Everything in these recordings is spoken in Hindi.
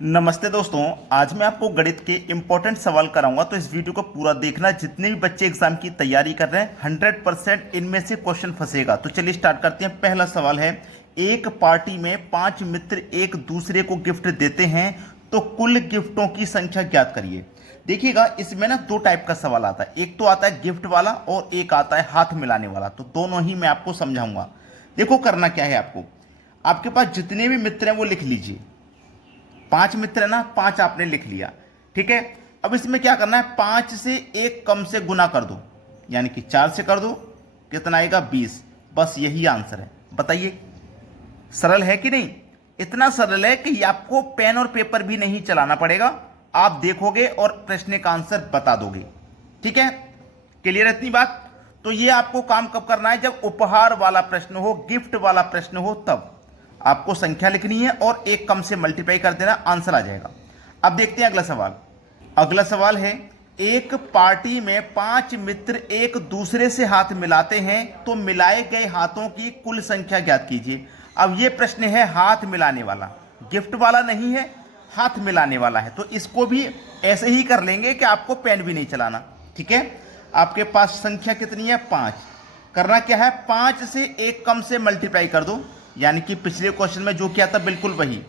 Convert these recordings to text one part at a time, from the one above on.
नमस्ते दोस्तों। आज मैं आपको गणित के इंपॉर्टेंट सवाल कराऊंगा, तो इस वीडियो को पूरा देखना। जितने भी बच्चे एग्जाम की तैयारी कर रहे हैं 100% इनमें से क्वेश्चन फंसेगा। तो चलिए स्टार्ट करते हैं। पहला सवाल है, एक पार्टी में 5 मित्र एक दूसरे को गिफ्ट देते हैं तो कुल गिफ्टों की संख्या ज्ञात करिए। देखिएगा, इसमें ना दो टाइप का सवाल आता है। एक तो आता है गिफ्ट वाला और एक आता है हाथ मिलाने वाला। तो दोनों ही मैं आपको समझाऊंगा। देखो करना क्या है, आपको आपके पास जितने भी मित्र हैं वो लिख लीजिए। 5 मित्र है ना, 5 आपने लिख लिया, ठीक है। अब इसमें क्या करना है, 5 से एक कम से गुना कर दो, यानी कि 4 से कर दो। कितना आएगा? 20। बस यही आंसर है। बताइए, सरल है कि नहीं? इतना सरल है कि आपको पेन और पेपर भी नहीं चलाना पड़ेगा। आप देखोगे और प्रश्न का आंसर बता दोगे। ठीक है, क्लियर है इतनी बात? तो ये आपको काम कब करना है? जब उपहार वाला प्रश्न हो, गिफ्ट वाला प्रश्न हो, तब आपको संख्या लिखनी है और एक कम से मल्टीप्लाई कर देना, आंसर आ जाएगा। अब देखते हैं अगला सवाल। अगला सवाल है, एक पार्टी में 5 मित्र एक दूसरे से हाथ मिलाते हैं तो मिलाए गए हाथों की कुल संख्या ज्ञात कीजिए। अब यह प्रश्न है हाथ मिलाने वाला, गिफ्ट वाला नहीं है, हाथ मिलाने वाला है। तो इसको भी ऐसे ही कर लेंगे कि आपको पेन भी नहीं चलाना। ठीक है, आपके पास संख्या कितनी है? 5। करना क्या है, 5 से एक कम से मल्टीप्लाई कर दो, यानी कि पिछले क्वेश्चन में जो किया था बिल्कुल वही।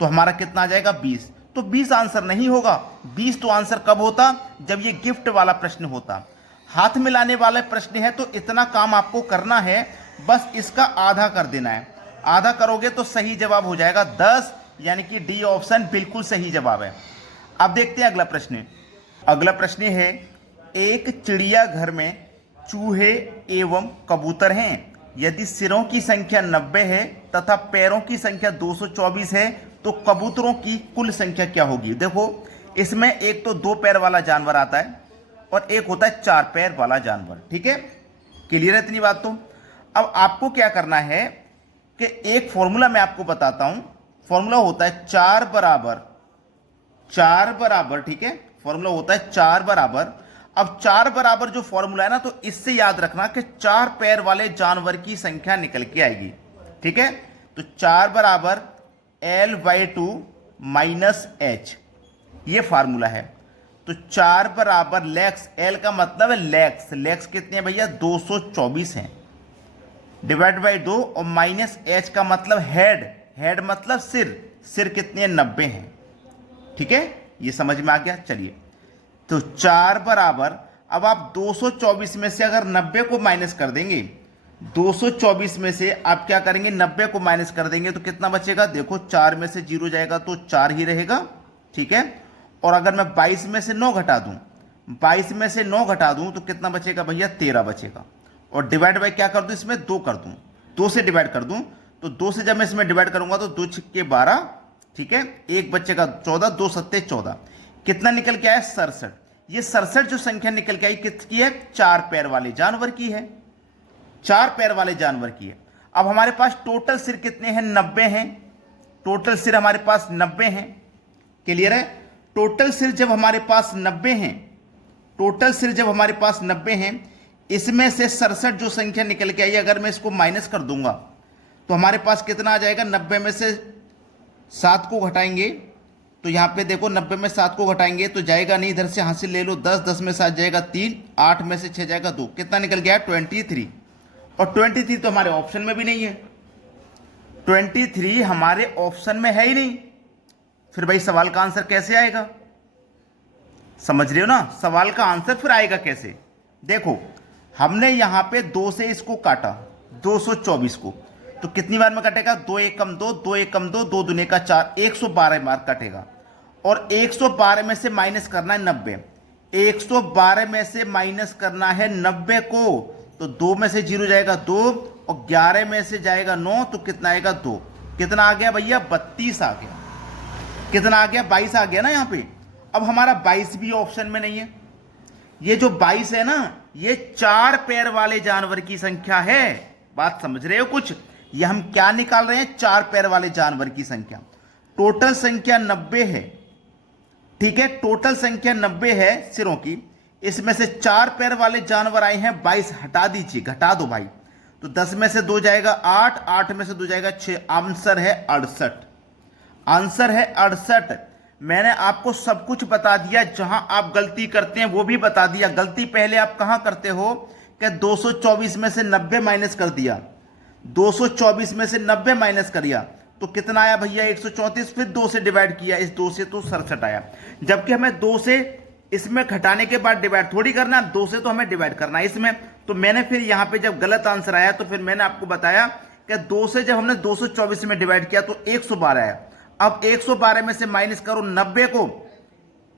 तो हमारा कितना आ जाएगा? 20। तो 20 आंसर नहीं होगा। 20 तो आंसर कब होता? जब ये गिफ्ट वाला प्रश्न होता। हाथ मिलाने वाला प्रश्न है तो इतना काम आपको करना है, बस इसका आधा कर देना है। आधा करोगे तो सही जवाब हो जाएगा 10, यानी कि डी ऑप्शन बिल्कुल सही जवाब है। अब देखते हैं अगला प्रश्न। अगला प्रश्न है, एक चिड़ियाघर में चूहे एवं कबूतर हैं। यदि सिरों की संख्या 90 है तथा पैरों की संख्या 224 है तो कबूतरों की कुल संख्या क्या होगी? देखो, इसमें एक तो 2 पैर वाला जानवर आता है और एक होता है 4 पैर वाला जानवर। ठीक है, क्लियर है इतनी बात? तो अब आपको क्या करना है कि एक फॉर्मूला मैं आपको बताता हूं। फॉर्मूला होता है 4 बराबर, ठीक है, फॉर्मूला होता है 4 बराबर। अब 4 बराबर जो फॉर्मूला है ना, तो इससे याद रखना कि 4 पैर वाले जानवर की संख्या निकल के आएगी। ठीक है, तो 4 बराबर L/2 माइनस H, ये फार्मूला है। तो 4 बराबर लेग्स, L का मतलब है लेग्स, लेग्स कितने हैं भैया? 224 हैं, डिवाइड बाई 2, और माइनस H का मतलब हेड, हेड मतलब सिर, सिर कितने हैं? 90 हैं। ठीक है, ये समझ में आ गया? चलिए, तो 4 बराबर, अब आप 224 में से अगर 90 को माइनस कर देंगे, 224 में से आप क्या करेंगे? 90 को माइनस कर देंगे तो कितना बचेगा? देखो, 4 में से 0 जाएगा तो 4 ही रहेगा। ठीक है, और अगर मैं 22 में से 9 घटा दूं, 22 में से 9 घटा दूं तो कितना बचेगा भैया? 13 बचेगा। और डिवाइड बाई क्या कर दूं? इसमें 2 कर दूं, 2 से डिवाइड कर दूं, तो 2 से जब मैं इसमें डिवाइड करूंगा तो 2 छिक्के 12, ठीक है, एक बच्चे का 14, 2 सत्ते 14, कितना निकल के आया? 67। ये 67 जो संख्या निकल के आई किसकी है? 4 पैर वाले जानवर की है, 4 पैर वाले जानवर की है। अब हमारे पास टोटल सिर कितने हैं? 90 हैं। टोटल सिर हमारे पास 90 हैं। क्लियर है? टोटल सिर जब हमारे पास 90 हैं, टोटल सिर जब हमारे पास 90 हैं, इसमें से 67 जो संख्या निकल के आई, अगर मैं इसको माइनस कर दूंगा तो हमारे पास कितना आ जाएगा? 90 में से 7 को घटाएंगे तो यहां पे देखो, 90 में 7 को घटाएंगे तो जाएगा नहीं, इधर से हासिल ले लो 10, 10 में 7 जाएगा 3, 8 में से 6 जाएगा 2, कितना निकल गया? 23। और 23 तो हमारे ऑप्शन में भी नहीं है, 23 हमारे ऑप्शन में है ही नहीं। फिर भाई सवाल का आंसर कैसे आएगा? समझ रहे हो ना? सवाल का आंसर फिर आएगा कैसे? देखो, हमने यहां पे 2 से इसको काटा, 224 को, तो कितनी बार में कटेगा? 2 1 कम 2, 2 1 कम 2, 2 दूने का 4, 112 बार कटेगा। और 112 में से माइनस करना है 90, 112 में से माइनस करना है 90 को, तो 2 में से 0 जाएगा 2, और 11 में से जाएगा 9, तो कितना आएगा? 2। कितना आ गया भैया? 32 आ गया। कितना आ गया? 22 आ गया ना यहाँ पे। अब हमारा 22 भी ऑप्शन में नहीं है। ये जो 22 है ना, ये 4 पैर वाले जानवर की संख्या है। बात समझ रहे हो कुछ? ये हम क्या निकाल रहे हैं? 4 पैर वाले जानवर की संख्या। टोटल संख्या 90 है, ठीक है, टोटल संख्या 90 है सिरों की। इसमें से 4 पैर वाले जानवर आए हैं 22, हटा दीजिए, घटा दो भाई, तो 10 में से 2 जाएगा 8, 8 में से 2 जाएगा 6, आंसर है 68। आंसर है 68। मैंने आपको सब कुछ बता दिया, जहां आप गलती करते हैं वो भी बता दिया। गलती पहले आप कहां करते हो कि 224 में से 90 माइनस कर दिया, 224 में से 90 माइनस करिया तो कितना आया भैया 134, फिर 2 से डिवाइड किया, इस 2 से तो 67 आया। जबकि हमें 2 से इसमें घटाने के बाद डिवाइड थोड़ी करना, 2 से तो हमें डिवाइड करना है इसमें। तो मैंने फिर यहां पे जब गलत आंसर आया तो फिर मैंने आपको बताया कि 2 से जब हमने 224 में डिवाइड किया तो 112 आया। अब 112 में से माइनस करो 90 को,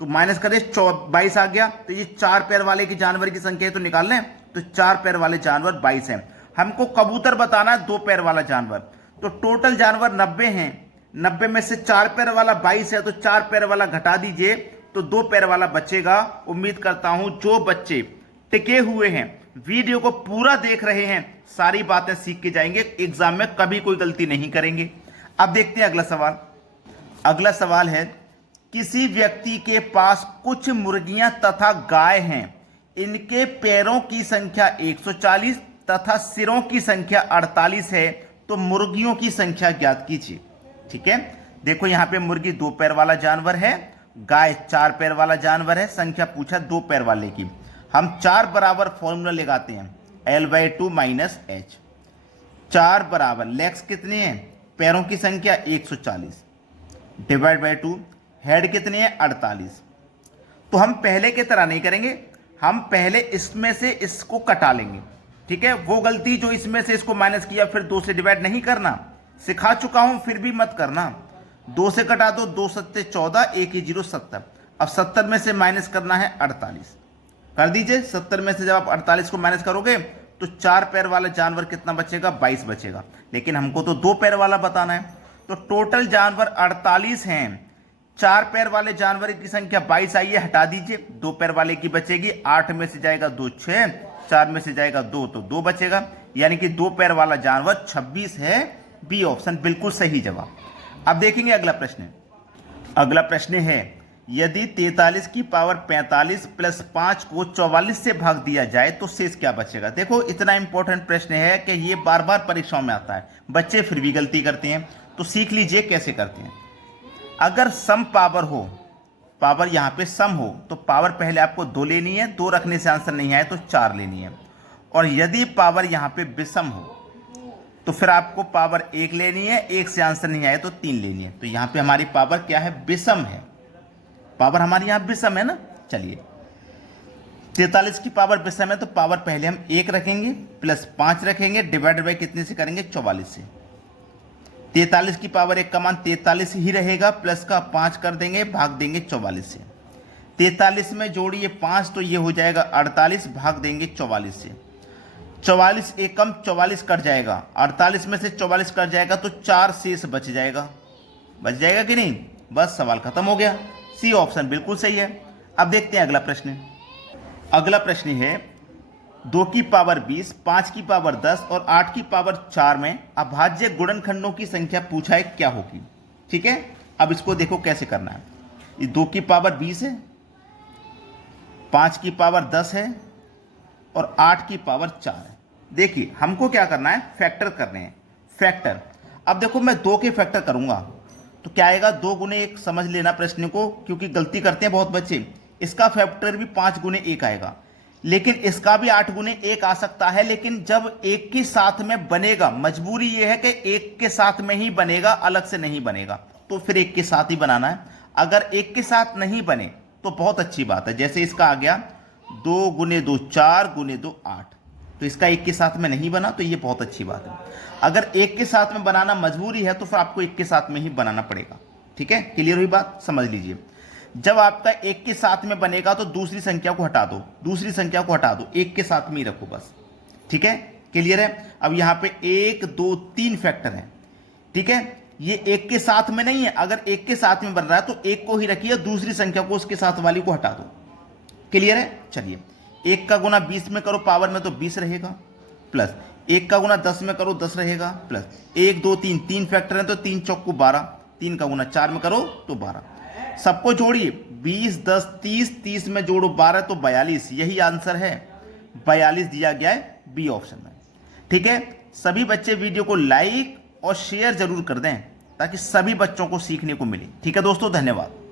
तो माइनस करें 22 आ गया। तो ये 4 पैर वाले की जानवर की संख्या है तो निकाल लें, तो 4 पैर वाले जानवर 22 हैं। हमको कबूतर बताना है 2 पैर वाला जानवर, तो टोटल जानवर 90 हैं। 90 में से 4 पैर वाला 22 है, तो 4 पैर वाला घटा दीजिए तो 2 पैर वाला बचेगा। उम्मीद करता हूं जो बच्चे टिके हुए हैं, वीडियो को पूरा देख रहे हैं, सारी बातें सीख के जाएंगे, एग्जाम में कभी कोई गलती नहीं करेंगे। अब देखते हैं अगला सवाल। अगला सवाल है, किसी व्यक्ति के पास कुछ मुर्गियां तथा गाय हैं, इनके पैरों की संख्या 140 तथा सिरों की संख्या 48 है, तो मुर्गियों की संख्या ज्ञात कीजिए। ठीक है, देखो यहां पे मुर्गी 2 पैर वाला जानवर है, गाय 4 पैर वाला जानवर है, संख्या पूछा 2 पैर वाले की। हम 4 बराबर फॉर्मूला लगाते हैं, L/2 माइनस H। 4 बराबर लेग्स कितनी है, पैरों की संख्या 140, डिवाइड बाई 2, हेड कितनी है 48। तो हम पहले की तरह नहीं करेंगे, हम पहले इसमें से इसको कटा लेंगे। ठीक है, वो गलती जो इसमें से इसको माइनस किया फिर 2 से डिवाइड नहीं करना, सिखा चुका हूं, फिर भी मत करना। 2 से कटा दो, 2 सत्ते 14, 1 0 70। अब 70 में से माइनस करना है 48, कर दीजिए। 70 में से जब आप 48 को माइनस करोगे तो 4 पैर वाला जानवर कितना बचेगा, 22 बचेगा। लेकिन हमको तो 2 पैर वाला बताना है, तो टोटल जानवर 48 हैं। 4 पैर वाले जानवर की संख्या 22 आई है, हटा दीजिए, 2 पैर वाले की बचेगी। 8 में से जाएगा 2 6, 4 में से जाएगा 2 तो 2 बचेगा, यानी कि 2 पैर वाला जानवर 26 है। बी ऑप्शन बिल्कुल सही जवाब। अब देखेंगे अगला प्रश्न। अगला प्रश्न है, यदि 43 की पावर 45 प्लस 5 को 44 से भाग दिया जाए तो शेष क्या बचेगा। देखो इतना इंपॉर्टेंट प्रश्न है कि ये बार बार परीक्षाओं में आता है, बच्चे फिर भी गलती करते हैं, तो सीख लीजिए कैसे करते हैं। अगर सम पावर हो, पावर यहां पे सम हो, तो पावर पहले आपको 2 लेनी है, 2 रखने से आंसर नहीं आए तो 4 लेनी है। और यदि पावर यहां पे विषम हो तो फिर आपको पावर 1 लेनी है, 1 से आंसर नहीं आए तो 3 लेनी है। तो यहां पे हमारी पावर क्या है, विषम है, पावर हमारी यहां विषम है ना। चलिए 43 की पावर विषम है तो पावर पहले हम 1 रखेंगे, प्लस 5 रखेंगे, डिवाइड बाई कितने से करेंगे, 44 से। 43 की पावर 1 का मान 43 ही रहेगा, प्लस का 5 कर देंगे, भाग देंगे 44 से। 43 में जोड़िए 5 तो ये हो जाएगा 48, भाग देंगे 44 से। 44 एकम 44 कट जाएगा, 48 में से 44 कट जाएगा तो 4 शेष बच जाएगा। बच जाएगा कि नहीं, बस सवाल खत्म हो गया। सी ऑप्शन बिल्कुल सही है। अब देखते हैं अगला प्रश्न। अगला प्रश्न है, 2 की पावर 20, 5 की पावर 10 और 8 की पावर 4 में अभाज्य गुणनखंडों की संख्या पूछा है, क्या होगी। ठीक है, अब इसको देखो कैसे करना है। ये 2 की पावर 20 है, 5 की पावर 10 है और 8 की पावर 4 है। देखिए हमको क्या करना है, फैक्टर करने हैं, फैक्टर। अब देखो मैं 2 के फैक्टर करूंगा तो क्या आएगा, 2 गुने 1, समझ लेना प्रश्न को, क्योंकि गलती करते हैं बहुत बच्चे। इसका फैक्टर भी 5 गुने 1 आएगा, लेकिन इसका भी 8 गुने 1 आ सकता है। लेकिन जब एक के साथ में बनेगा, मजबूरी यह है कि एक के साथ में ही बनेगा, अलग से नहीं बनेगा, तो फिर एक के साथ ही बनाना है। अगर एक के साथ नहीं बने तो बहुत अच्छी बात है, जैसे इसका आ गया 2 गुने 2 4 गुने 2 8, तो इसका एक के साथ में नहीं बना, तो ये बहुत अच्छी बात है। अगर एक के साथ में बनाना मजबूरी है तो फिर आपको एक के साथ में ही बनाना पड़ेगा। ठीक है, क्लियर हुई बात, समझ लीजिए। जब आपका एक के साथ में बनेगा तो दूसरी संख्या को हटा दो, दूसरी संख्या को हटा दो, एक के साथ में ही रखो बस। ठीक है, क्लियर है। अब यहां पे 1 2 3 फैक्टर है। ठीक है, ये एक के साथ में नहीं है, अगर एक के साथ में बन रहा है तो एक को ही रखिए, दूसरी संख्या को उसके साथ वाली को हटा दो। क्लियर है। चलिए 1 का गुना 20 में करो पावर में तो 20 रहेगा, प्लस 1 का गुना 10 में करो 10 रहेगा, प्लस 1 2 3 3 फैक्टर है तो 3 चौक को 12, 3 का गुना 4 में करो तो 12। सबको जोड़िए, 20 10 30, 30 में जोड़ो 12 तो 42, यही आंसर है, 42 दिया गया है बी ऑप्शन में। ठीक है, सभी बच्चे वीडियो को लाइक और शेयर जरूर कर दें, ताकि सभी बच्चों को सीखने को मिले। ठीक है दोस्तों, धन्यवाद।